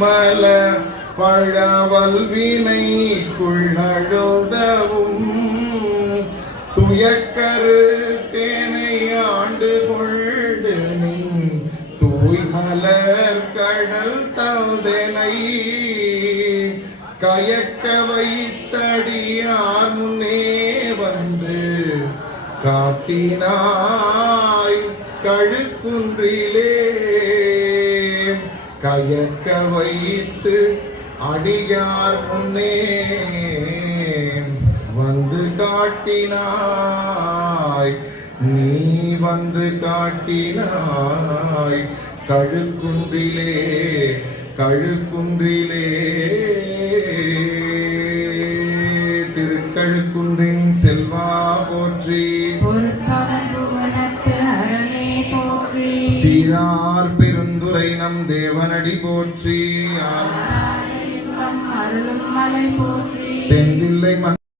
தும்மல பழவல்வினை குள்ளழுதவும் துயக்கரு தேனை ஆண்டு கொண்டு நின் தூய்மலர் கடல் தந்தனை கயக்க வைத்தடியார் முன்னே வந்து காட்டினாய் கழுக்குன்றிலே கயக்க வைத்து அடியார் முன்னே வந்து காட்டினாய் நீ வந்து காட்டினாய் கழுக்குன்றிலே கழுக்குன்றிலே திருக்கழுக்குன்றின் செல்வா போற்றி சீரார் பெருந்துரை நம் தேவனடி போற்றி தென்தில்லை